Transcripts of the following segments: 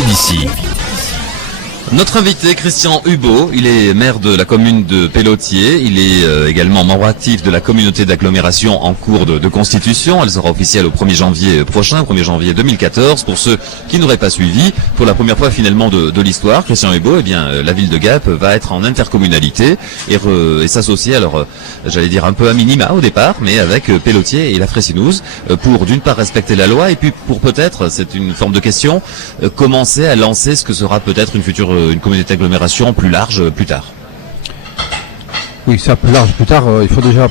Profitez d'ici. Notre invité, Christian Hubaut, il est maire de la commune de Pellotier. Il est également membre actif de la communauté d'agglomération en cours de constitution. Elle sera officielle au 1er janvier prochain, 1er janvier 2014. Pour ceux qui n'auraient pas suivi, pour la première fois finalement de l'histoire, Christian Hubaut, eh bien, la ville de Gap va être en intercommunalité et s'associer, alors j'allais dire un peu à minima au départ, mais avec Pellotier et la Freycinet, pour d'une part respecter la loi et puis pour peut-être, c'est une forme de question, commencer à lancer ce que sera peut-être une communauté d'agglomération plus large plus tard. Oui, ça plus large plus tard, il faut déjà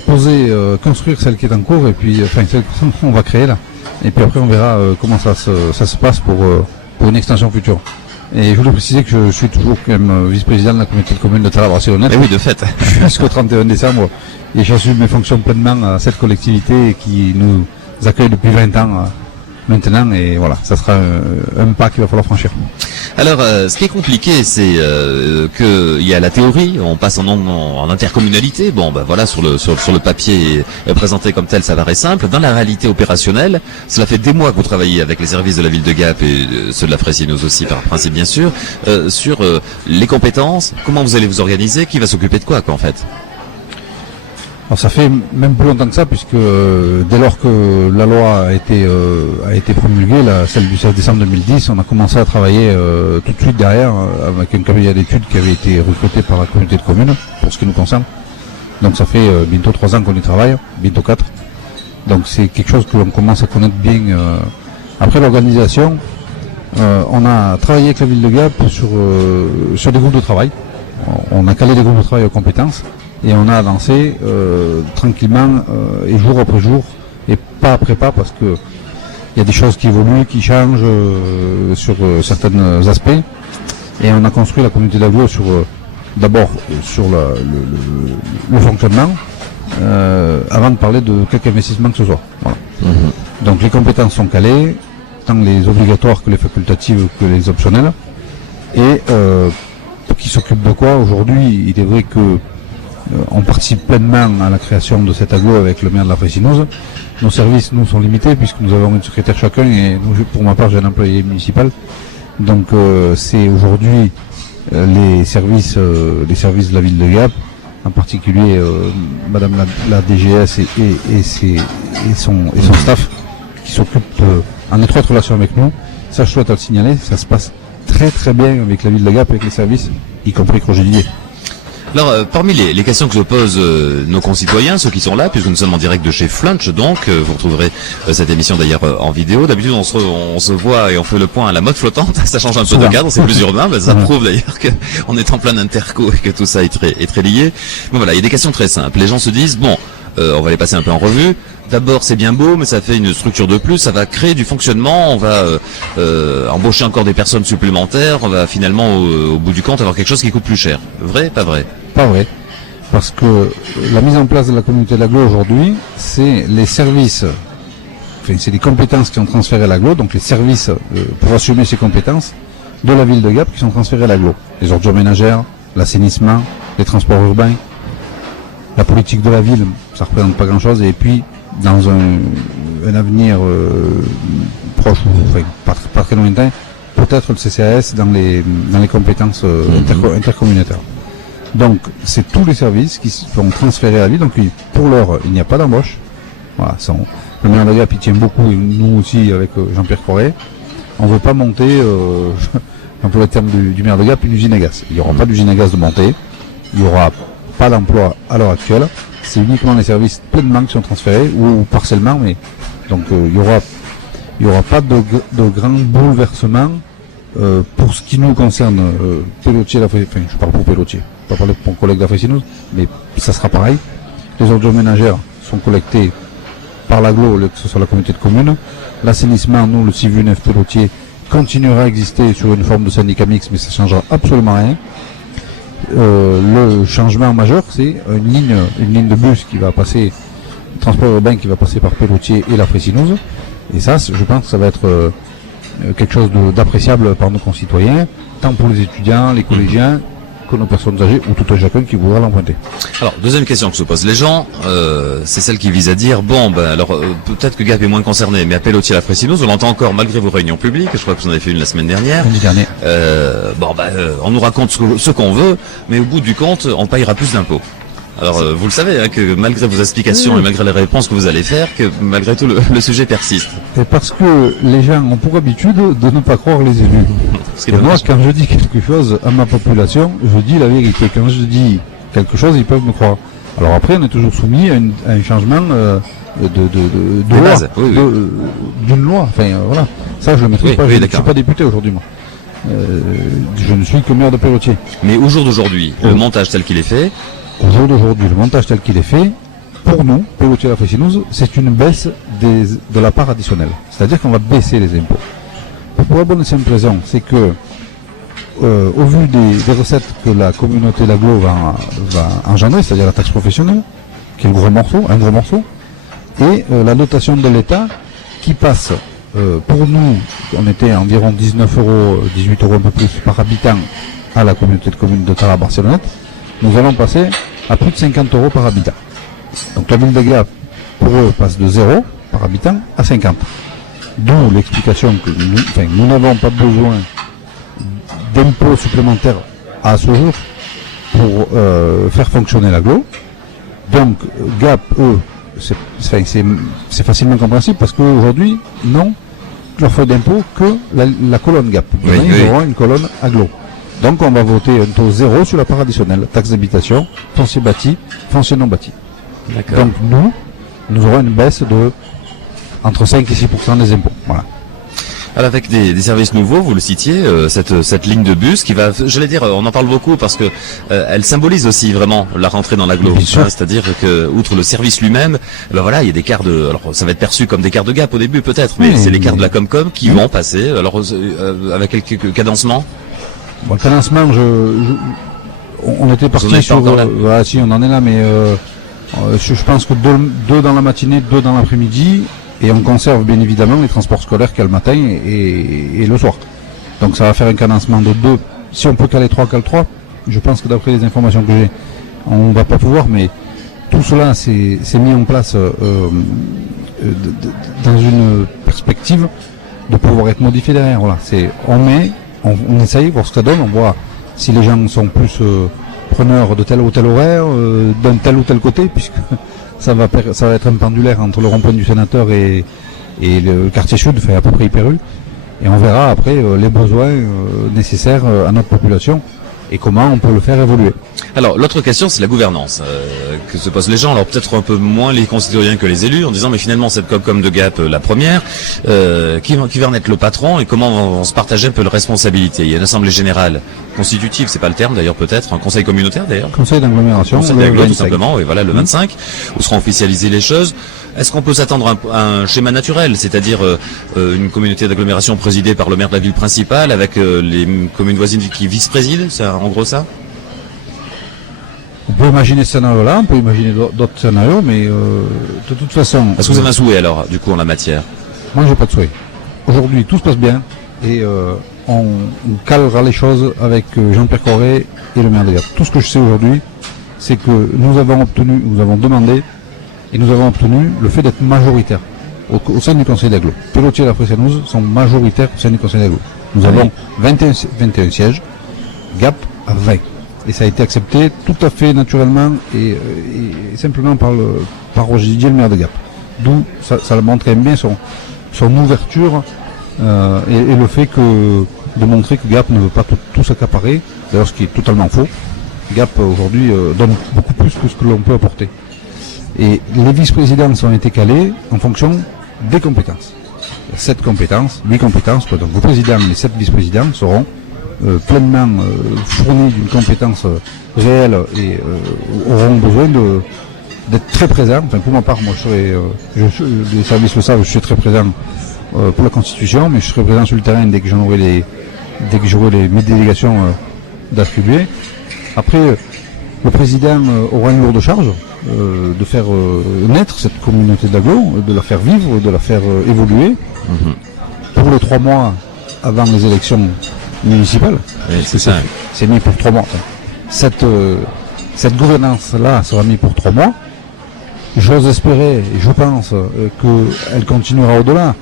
construire celle qui est en cours et puis celle qu'on va créer là. Et puis après on verra comment ça se passe pour une extension future. Et je voulais préciser que je suis toujours quand même vice-président de la communauté de communes de Talabre-Sillonnette. Et oui, de fait. Jusqu'au 31 décembre. Et j'assume mes fonctions pleinement à cette collectivité qui nous accueille depuis 20 ans maintenant. Et voilà, ça sera un pas qu'il va falloir franchir. Alors, ce qui est compliqué, c'est qu'il y a la théorie, on passe en intercommunalité. Bon, ben voilà, sur le papier présenté comme tel, ça paraît simple. Dans la réalité opérationnelle, cela fait des mois que vous travaillez avec les services de la ville de Gap et ceux de la Freycinet aussi, par principe bien sûr, sur les compétences. Comment vous allez vous organiser? Qui va s'occuper de quoi en fait? Alors ça fait même plus longtemps que ça, puisque dès lors que la loi a été promulguée, celle du 16 décembre 2010, on a commencé à travailler tout de suite derrière avec un cabinet d'études qui avait été recruté par la communauté de communes, pour ce qui nous concerne. Donc ça fait bientôt 3 ans qu'on y travaille, bientôt 4. Donc c'est quelque chose que l'on commence à connaître bien. Après l'organisation, on a travaillé avec la ville de Gap sur des groupes de travail. On a calé des groupes de travail aux compétences. Et on a avancé tranquillement et jour après jour et pas après pas, parce que il y a des choses qui évoluent, qui changent sur certains aspects. Et on a construit la communauté d'agglo d'abord sur le fonctionnement avant de parler de quelque investissement que ce soit. Voilà. Donc les compétences sont calées, tant les obligatoires que les facultatives que les optionnelles. Et qui s'occupe de quoi aujourd'hui? Il est vrai que on participe pleinement à la création de cet agglo avec le maire de la Freycinet. Nos services, nous, sont limités puisque nous avons une secrétaire chacun et nous, pour ma part, j'ai un employé municipal. Donc, c'est aujourd'hui les services de la ville de Gap, en particulier Madame la DGS et son staff, qui s'occupent en étroite relation avec nous. Ça, je souhaite le signaler, ça se passe très très bien avec la ville de Gap, avec les services, y compris Roger Didier. Alors, parmi les questions que se posent nos concitoyens, ceux qui sont là, puisque nous sommes en direct de chez Flunch, donc vous retrouverez cette émission d'ailleurs en vidéo. D'habitude, on se voit et on fait le point à la mode flottante. Ça change un peu de cadre, c'est plus urbain, mais ça prouve d'ailleurs qu'on est en plein interco et que tout ça est très lié. Bon voilà, il y a des questions très simples. Les gens se disent, bon, on va les passer un peu en revue. D'abord, c'est bien beau, mais ça fait une structure de plus, ça va créer du fonctionnement, on va embaucher encore des personnes supplémentaires, on va finalement, au bout du compte, avoir quelque chose qui coûte plus cher. Vrai, pas vrai? Pas vrai. Parce que la mise en place de la communauté de l'agglo aujourd'hui, c'est les services, c'est les compétences qui sont transférées à l'agglo, donc les services pour assumer ces compétences de la ville de Gap qui sont transférés à l'agglo. Les ordures ménagères, l'assainissement, les transports urbains, la politique de la ville, ça représente pas grand chose, et puis dans un avenir proche ou pas très lointain, peut-être le CCAS dans les compétences intercommunautaires. Donc c'est tous les services qui sont transférés à la ville. Donc pour l'heure, il n'y a pas d'embauche. Voilà, le maire de Gap, il tient beaucoup, et nous aussi avec Jean-Pierre Corré. On ne veut pas monter, pour le terme du maire de Gap, une usine à gaz. Il n'y aura pas d'usine à gaz de montée. Il n'y aura pas d'emploi à l'heure actuelle. C'est uniquement les services pleinement qui sont transférés, ou partiellement, mais donc il y aura pas de grand bouleversement pour ce qui nous concerne. Pellotier, je parle pour Pellotier, pas parler pour mon collègue de la Freycinet, mais ça sera pareil. Les ordures ménagères sont collectées par l'agglo, que ce soit la communauté de communes. L'assainissement, nous, le CIVUNEF Pellotier, continuera à exister sur une forme de syndicat mixte, mais ça ne changera absolument rien. Le changement majeur, c'est une ligne de bus qui va passer, transport urbain qui va passer par Pellotier et la Freycinet. Et ça, je pense que ça va être quelque chose d'appréciable par nos concitoyens, tant pour les étudiants, les collégiens que nos personnes âgées ou tout un chacun qui voudra l'emprunter. Alors, deuxième question que se posent les gens, c'est celle qui vise à dire, bon, ben alors peut-être que Gap est moins concerné, mais à Pelletier-la-Frécinouse, on l'entend encore malgré vos réunions publiques, je crois que vous en avez fait une la semaine dernière. Lundi dernier. On nous raconte ce qu'on veut, mais au bout du compte, on payera plus d'impôts. Alors, vous le savez, que malgré vos explications et malgré les réponses que vous allez faire, que malgré tout le sujet persiste. Et parce que les gens ont pour habitude de ne pas croire les élus. Et moi, quand je dis quelque chose à ma population, je dis la vérité. Quand je dis quelque chose, ils peuvent me croire. Alors après, on est toujours soumis à un changement de loi, bases, oui. d'une loi. Enfin, voilà. Ça, je le maîtrise pas. Je ne suis pas député aujourd'hui, moi. Je ne suis que maire de Pelletier. Mais au jour d'aujourd'hui, le montage tel qu'il est fait, au jour d'aujourd'hui, le montage tel qu'il est fait, pour nous, Pelletier-la-Frécinouse, c'est une baisse de la part additionnelle. C'est-à-dire qu'on va baisser les impôts. Pour la bonne et simple raison, c'est que, au vu des recettes que la communauté d'agglo va engendrer, c'est-à-dire la taxe professionnelle, qui est un gros morceau, et la dotation de l'État qui passe, pour nous, on était à environ 19 euros, 18 euros un peu plus par habitant à la communauté de communes de Tara-Barcelonnette, nous allons passer à plus de 50 euros par habitant. Donc la ville de Gap, pour eux, passe de 0 par habitant à 50. D'où l'explication que nous n'avons pas besoin d'impôts supplémentaires à ce jour pour faire fonctionner l'agglo. Donc Gap, eux, c'est facilement compréhensible parce qu'aujourd'hui, non, leur feuille d'impôt que la colonne Gap. Ils auront une colonne agglo. Donc on va voter un taux 0 sur la part additionnelle, taxe d'habitation, foncier bâti, foncier non bâti. Donc nous aurons une baisse de entre 5 et 6% des impôts. Voilà. Alors avec des services nouveaux, vous le citiez, cette ligne de bus qui va, j'allais dire, on en parle beaucoup parce que elle symbolise aussi vraiment la rentrée dans l'agglo. C'est-à-dire que outre le service lui-même, ben voilà, il y a des quarts de, alors ça va être perçu comme des quarts de Gap au début peut-être, mais c'est les quarts de la Comcom qui vont passer. Alors avec quelques cadencements. Bon, le cadencement, on était parti sur, voilà, si on en est là, mais je pense que deux dans la matinée, 2 dans l'après-midi. Et on conserve bien évidemment les transports scolaires qu'il y a le matin et le soir. Donc ça va faire un cadencement de 2. Si on peut caler 3, cale 3. Je pense que d'après les informations que j'ai, on va pas pouvoir, mais tout cela s'est mis en place dans une perspective de pouvoir être modifié derrière. Voilà, on essaye, voir ce que ça donne, on voit si les gens sont plus preneurs de tel ou tel horaire, d'un tel ou tel côté, puisque ça va être un pendulaire entre le rond-point du Sénateur et le quartier sud, enfin à peu près hyper rue. Et on verra après les besoins nécessaires à notre population et comment on peut le faire évoluer. Alors l'autre question, c'est la gouvernance que se posent les gens. Alors peut-être un peu moins les concitoyens que les élus, en disant mais finalement cette Comcom de Gap, la première, qui va en être le patron et comment on se partager un peu la responsabilité. Il y a une assemblée générale constitutive, c'est pas le terme d'ailleurs peut-être, un conseil communautaire d'ailleurs. Conseil d'agglomération. Conseil d'agglomération tout simplement, et voilà le 25, où seront officialisées les choses. Est-ce qu'on peut s'attendre à un schéma naturel, c'est-à-dire une communauté d'agglomération présidée par le maire de la ville principale avec les communes voisines qui vice-président, c'est en gros ça? On peut imaginer ce scénario-là, on peut imaginer d'autres scénarios, mais de toute façon... Est-ce que vous avez un souhait alors, du coup, en la matière? Moi, j'ai pas de souhait. Aujourd'hui, tout se passe bien et on calera les choses avec Jean-Pierre Corré et le maire de Gap. Tout ce que je sais aujourd'hui, c'est que nous avons demandé et nous avons obtenu le fait d'être majoritaire au sein du conseil d'agglo. Pelletier-la-Frécinouse sont majoritaires au sein du conseil d'agglo. Nous avons 21 sièges, Gap à 20. Et ça a été accepté tout à fait naturellement et simplement par Roger Didier, le maire de Gap. D'où ça montrait bien son ouverture et le fait de montrer que Gap ne veut pas tout s'accaparer, d'ailleurs ce qui est totalement faux. Gap aujourd'hui donne beaucoup plus que ce que l'on peut apporter. Et les vice-présidences ont été calées en fonction des compétences. Il y a 7 compétences, 8 compétences, quoi. Donc le président et les 7 vice-présidents seront pleinement fournis d'une compétence réelle et auront besoin d'être très présents. Enfin, pour ma part, moi, les services le savent, je suis très présent pour la Constitution, mais je serai présent sur le terrain dès que j'aurai mes délégations d'attribuer. Après, le président aura une lourde charge de faire naître cette communauté d'agglo, de la faire vivre, de la faire évoluer. Pour les 3 mois avant les élections municipales. Oui, c'est ça. C'est mis pour 3 mois. cette gouvernance-là sera mise pour 3 mois. J'ose espérer, et je pense, qu'elle continuera au-delà.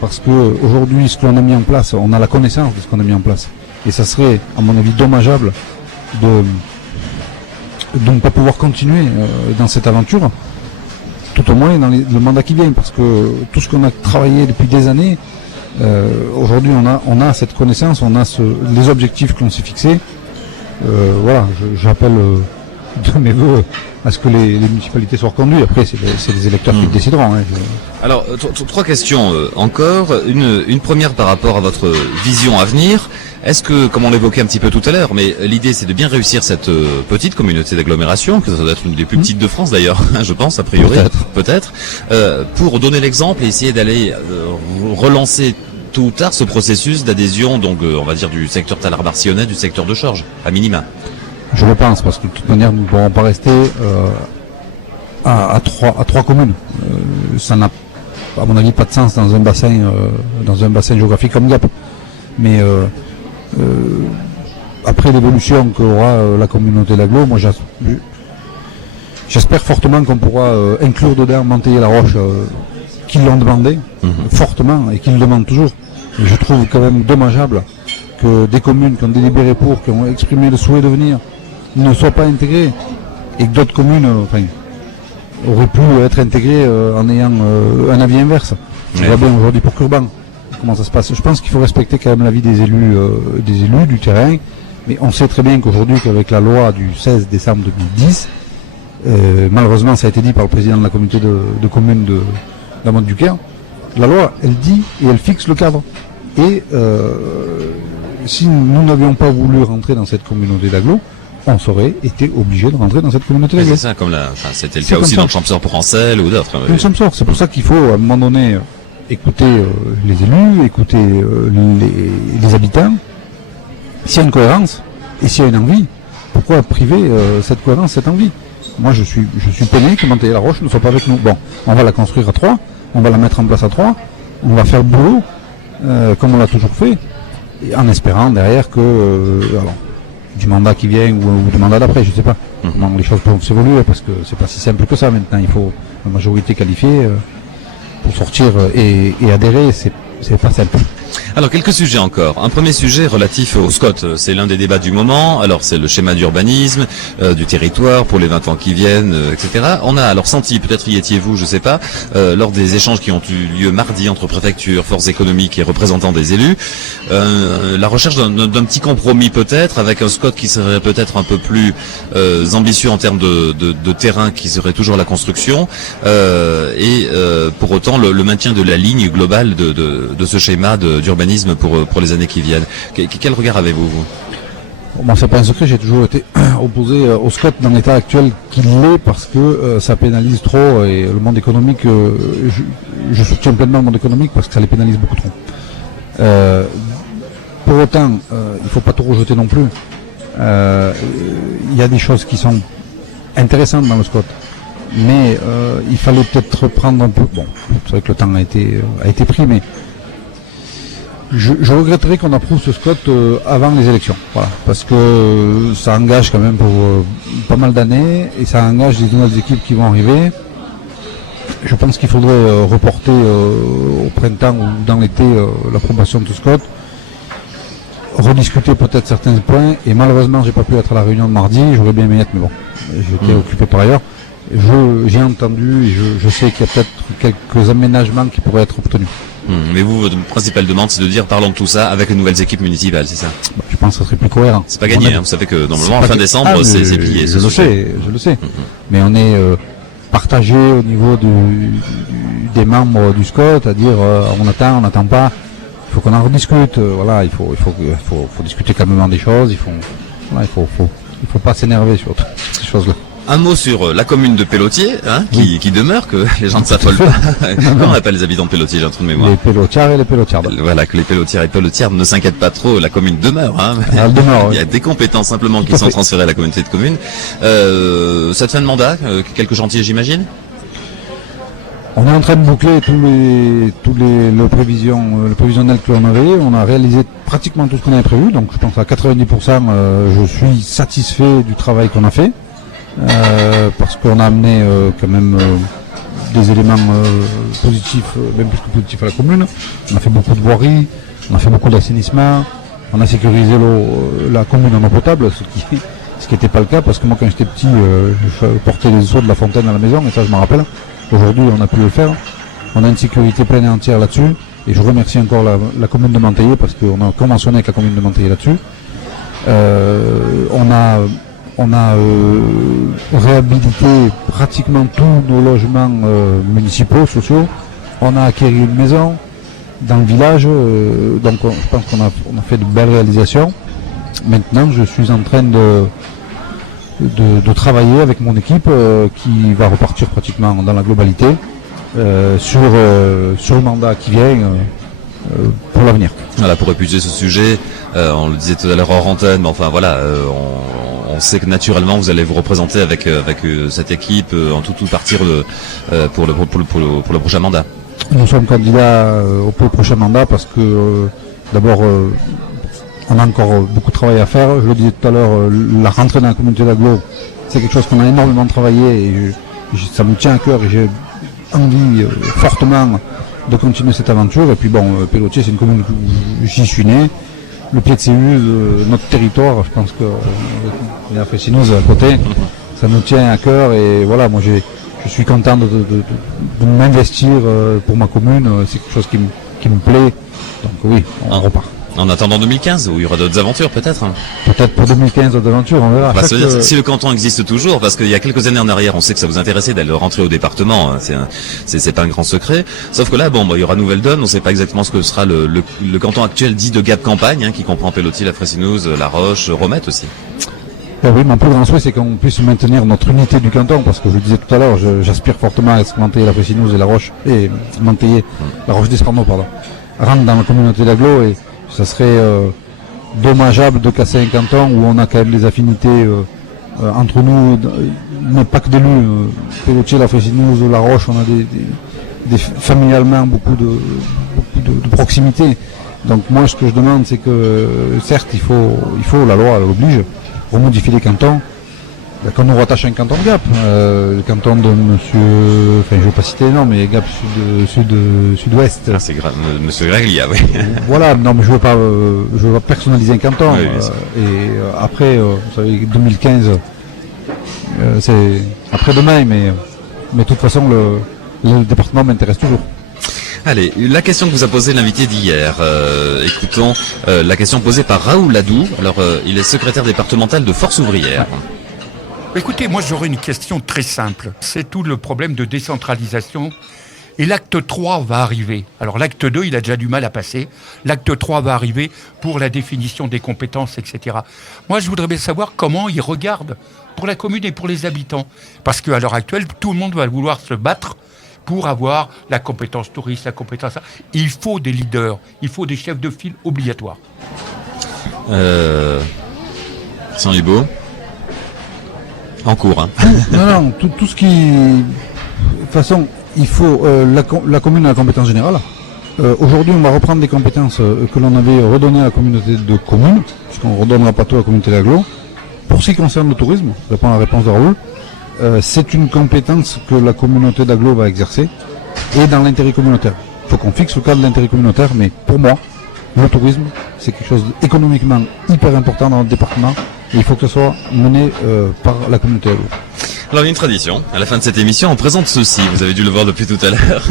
Parce que aujourd'hui, ce que l'on a mis en place, on a la connaissance de ce qu'on a mis en place. Et ça serait, à mon avis, dommageable de ne pas pouvoir continuer dans cette aventure, tout au moins dans le mandat qui vient. Parce que tout ce qu'on a travaillé depuis des années, aujourd'hui on a cette connaissance, on a les objectifs que l'on s'est fixés. Voilà, j'appelle de mes voeux à ce que les municipalités soient reconduites. Après, c'est les électeurs qui le décideront. Hein. Alors, 3 questions encore. Une première par rapport à votre vision à venir. Est-ce que, comme on l'évoquait un petit peu tout à l'heure, mais l'idée c'est de bien réussir cette petite communauté d'agglomération, que ça doit être une des plus petites de France d'ailleurs, je pense, a priori, peut-être, pour donner l'exemple et essayer d'aller relancer tôt ou tard ce processus d'adhésion, donc on va dire du secteur Tallard-Marcionnais, du secteur de Chorges, à minima. Je le pense, parce que de toute manière, nous ne pourrons pas rester à trois communes. Ça n'a, à mon avis, pas de sens dans un bassin géographique comme Gap. Mais après l'évolution qu'aura la communauté d'agglo, moi j'espère fortement qu'on pourra inclure dedans Monteiller-la-Roche, qui l'ont demandé fortement et qui le demandent toujours. Et je trouve quand même dommageable que des communes qui ont délibéré qui ont exprimé le souhait de venir, ne soient pas intégrées, et que d'autres communes auraient pu être intégrées en ayant un avis inverse. On voit bien aujourd'hui pour Curban comment ça se passe. Je pense qu'il faut respecter quand même l'avis des élus du terrain, mais on sait très bien qu'aujourd'hui, qu'avec la loi du 16 décembre 2010, malheureusement ça a été dit par le président de la communauté de communes de la Motte du Caire, la loi elle dit et elle fixe le cadre. Et si nous n'avions pas voulu rentrer dans cette communauté d'agglo, on serait été obligé de rentrer dans cette communauté d'agglo. C'est ça, comme c'était le cas aussi dans le Champsor pour Ancel ou d'autres. Le Champsor, c'est pour ça qu'il faut à un moment donné écouter les élus, écouter les habitants. S'il y a une cohérence et s'il y a une envie, pourquoi priver cette cohérence, cette envie? Moi, je suis peiné que Monteiller-la-Roche ne soit pas avec nous. Bon, on va la construire à 3, on va la mettre en place à 3, on va faire le boulot comme on l'a toujours fait, et en espérant derrière que alors, du mandat qui vient ou du mandat d'après, je sais pas comment les choses peuvent s'évoluer, parce que c'est pas si simple que ça maintenant. Il faut une majorité qualifiée pour sortir et adhérer, c'est pas simple. Alors, quelques sujets encore. Un premier sujet relatif au SCOT. C'est l'un des débats du moment. Alors, c'est le schéma d'urbanisme du territoire pour les 20 ans qui viennent, etc. On a alors senti, peut-être y étiez-vous, je sais pas, lors des échanges qui ont eu lieu mardi entre préfecture, forces économiques et représentants des élus, la recherche d'un petit compromis peut-être, avec un SCOT qui serait peut-être un peu plus ambitieux en termes de terrain, qui serait toujours la construction, et pour autant le maintien de la ligne globale de ce schéma d'urbanisme pour les années qui viennent. Quel regard avez-vous, vous? Bon, c'est pas un secret, j'ai toujours été opposé au SCOT dans l'état actuel qu'il est, parce que ça pénalise trop, et le monde économique, je soutiens pleinement le monde économique parce que ça les pénalise beaucoup trop. Pour autant, il faut pas tout rejeter non plus. Il y a des choses qui sont intéressantes dans le SCOT, mais il fallait peut-être prendre un peu. Bon, c'est vrai que le temps a été pris, mais je regretterais qu'on approuve ce SCOT avant les élections, voilà, parce que ça engage quand même pour pas mal d'années, et ça engage des nouvelles équipes qui vont arriver. Je pense qu'il faudrait reporter au printemps ou dans l'été l'approbation de ce SCOT, rediscuter peut-être certains points, et malheureusement j'ai pas pu être à la réunion de mardi, j'aurais bien aimé être, mais bon, j'étais occupé par ailleurs. J'ai entendu, et je sais qu'il y a peut-être quelques aménagements qui pourraient être obtenus. Mais vous, votre principale demande, c'est de dire, parlons de tout ça avec les nouvelles équipes municipales, c'est ça? Je pense que ça serait plus cohérent. C'est pas gagné, vous savez que normalement, fin décembre, c'est plié. Je le sais. Mais on est partagé au niveau des membres du SCOT, à dire on n'attend pas. Il faut qu'on en rediscute. Voilà, il faut discuter calmement des choses. Il faut pas s'énerver sur toutes ces choses-là. Un mot sur la commune de Pellotier, qui demeure, que les gens ne s'affolent pas. Comment on appelle les habitants de Pellotier, j'ai un trou de mémoire? Les Pellotiards et les Pellotiardes. Voilà, que les Pellotiards et Pellotiardes ne s'inquiètent pas trop, la commune demeure. Elle demeure, Il y a des compétences simplement qui sont transférées à la communauté de communes. Cette fin de mandat, quelques chantiers, j'imagine? On est en train de boucler le prévisionnel que l'on avait. On a réalisé pratiquement tout ce qu'on avait prévu. Donc je pense à 90%, je suis satisfait du travail qu'on a fait. Parce qu'on a amené quand même des éléments positifs, même plus que positifs à la commune. On a fait beaucoup de voiries, on a fait beaucoup d'assainissement, on a sécurisé la commune en eau potable, ce qui n'était pas le cas, parce que moi quand j'étais petit, je portais les eaux de la fontaine à la maison, et ça je m'en rappelle. Aujourd'hui on a pu le faire. On a une sécurité pleine et entière là-dessus, et je remercie encore la commune de Manteillé, parce qu'on a conventionné avec la commune de Manteillé là-dessus. On a réhabilité pratiquement tous nos logements municipaux, sociaux. On a acquis une maison dans le village, donc je pense qu'on a fait de belles réalisations. Maintenant, je suis en train de travailler avec mon équipe qui va repartir pratiquement dans la globalité sur le mandat qui vient pour l'avenir. Voilà, pour épuiser ce sujet, on le disait tout à l'heure hors antenne, mais enfin voilà, on sait que naturellement vous allez vous représenter avec cette équipe en tout partir pour le prochain mandat. Nous sommes candidats au prochain mandat parce que d'abord on a encore beaucoup de travail à faire. Je le disais tout à l'heure, la rentrée dans la communauté d'agglo, c'est quelque chose qu'on a énormément travaillé et ça me tient à cœur et j'ai envie fortement de continuer cette aventure. Et puis bon, Pélotier, c'est une commune où j'y suis né. Le pied de Séuse, notre territoire, je pense que la Fressinouse à côté, ça nous tient à cœur et voilà, moi je suis content de m'investir pour ma commune, c'est quelque chose qui me plaît, donc oui, on repart. En attendant 2015, où il y aura d'autres aventures peut-être. Peut-être pour 2015 d'autres aventures, on verra. Si le canton existe toujours, parce qu'il y a quelques années en arrière, on sait que ça vous intéressait d'aller rentrer au département, c'est pas un grand secret. Sauf que là, il y aura nouvelle donne, on sait pas exactement ce que sera le canton actuel dit de Gap Campagne, qui comprend Pélotier, la Fressinouse, La Roche, Romette aussi. Oui, mon plus grand souhait, c'est qu'on puisse maintenir notre unité du canton, parce que je le disais tout à l'heure, j'aspire fortement à ce que Manteillé, la Fressinouse et La Roche, et Manteillé, La Roche d'Esparno, rentrent dans la communauté d'agglo, et ça serait dommageable de casser un canton où on a quand même des affinités entre nous, mais pas que d'élus. Pélotier, la Fressinouse, La Roche, on a des familialement beaucoup de proximité. Donc moi, ce que je demande, c'est que certes, il faut la loi l'oblige, remodifier les cantons. Qu'on nous rattache un canton de Gap, le canton de monsieur, enfin je vais pas citer les noms, mais Gap sud-ouest. Ah, c'est monsieur Graglia, oui. Voilà, non mais je veux pas personnaliser un canton. Oui, et après, vous savez, 2015, c'est après-demain, mais de toute façon le département m'intéresse toujours. Allez, la question que vous a posée l'invité d'hier. Écoutons la question posée par Raoul Ladou. Alors, il est secrétaire départemental de Force ouvrière. Écoutez, moi j'aurais une question très simple. C'est tout le problème de décentralisation. Et l'acte 3 va arriver. Alors l'acte 2, il a déjà du mal à passer. L'acte 3 va arriver pour la définition des compétences, etc. Moi, je voudrais bien savoir comment il regarde pour la commune et pour les habitants. Parce qu'à l'heure actuelle, tout le monde va vouloir se battre pour avoir la compétence touriste, la compétence... Il faut des leaders, il faut des chefs de file obligatoires. Sans Hugo. En cours, hein. Non, tout ce qui... De toute façon, il faut... la commune a la compétence générale. Aujourd'hui, on va reprendre des compétences que l'on avait redonnées à la communauté de communes, puisqu'on ne redonnera pas tout à la communauté d'agglo. Pour ce qui concerne le tourisme, je réponds à la réponse de Raoul, c'est une compétence que la communauté d'agglo va exercer, et dans l'intérêt communautaire. Il faut qu'on fixe le cadre de l'intérêt communautaire, mais pour moi, le tourisme, c'est quelque chose d'économiquement hyper important dans notre département, et il faut que ce soit mené par la communauté d'agglo. Alors, il y a une tradition. À la fin de cette émission, on présente ceci. Vous avez dû le voir depuis tout à l'heure.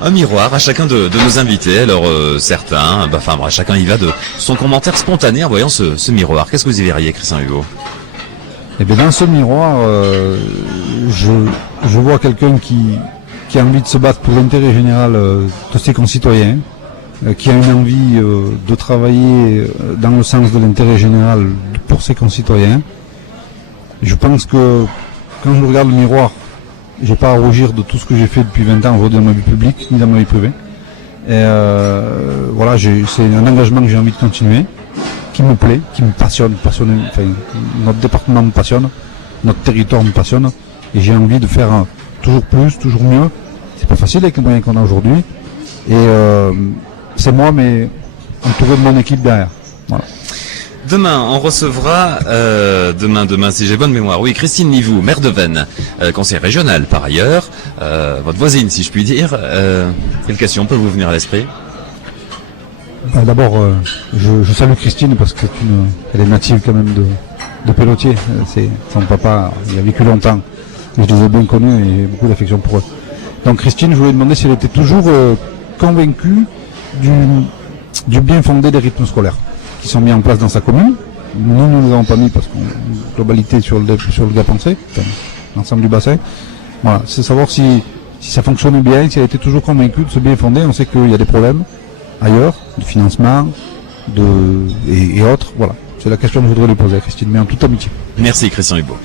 Un miroir à chacun de nos invités. Alors, certains, chacun y va de son commentaire spontané en voyant ce miroir. Qu'est-ce que vous y verriez, Christian Hugo? Eh bien, dans ce miroir, je vois quelqu'un qui a envie de se battre pour l'intérêt général de ses concitoyens, qui a une envie de travailler dans le sens de l'intérêt général pour ses concitoyens. Je pense que quand je regarde le miroir, j'ai pas à rougir de tout ce que j'ai fait depuis 20 ans aujourd'hui dans ma vie publique, ni dans ma vie privée. Et voilà, c'est un engagement que j'ai envie de continuer, qui me plaît, qui me passionne. Enfin, notre département me passionne, notre territoire me passionne, et j'ai envie de faire toujours plus, toujours mieux, c'est pas facile avec les moyens qu'on a aujourd'hui. Et c'est moi, mais entouré de mon équipe derrière. Voilà. Demain, on recevra, demain, si j'ai bonne mémoire, oui, Christine Nivou, maire de Veynes, conseillère régionale par ailleurs, votre voisine, si je puis dire. Quelle question peut vous venir à l'esprit? D'abord, je salue Christine parce que elle est native quand même de Pélotier. C'est son papa, il a vécu longtemps. Je les ai bien connus et j'ai beaucoup d'affection pour eux. Donc Christine, je voulais demander si elle était toujours convaincue du bien fondé des rythmes scolaires qui sont mis en place dans sa commune. Nous ne les avons pas mis parce qu'on globalité sur le Gap-en-Sec, l'ensemble du bassin. Voilà, c'est savoir si ça fonctionne bien, si elle était toujours convaincue de ce bien fondé. On sait qu'il y a des problèmes ailleurs, de financement, et autres. Voilà, c'est la question que je voudrais lui poser à Christine, mais en toute amitié. Merci Christian Hubault.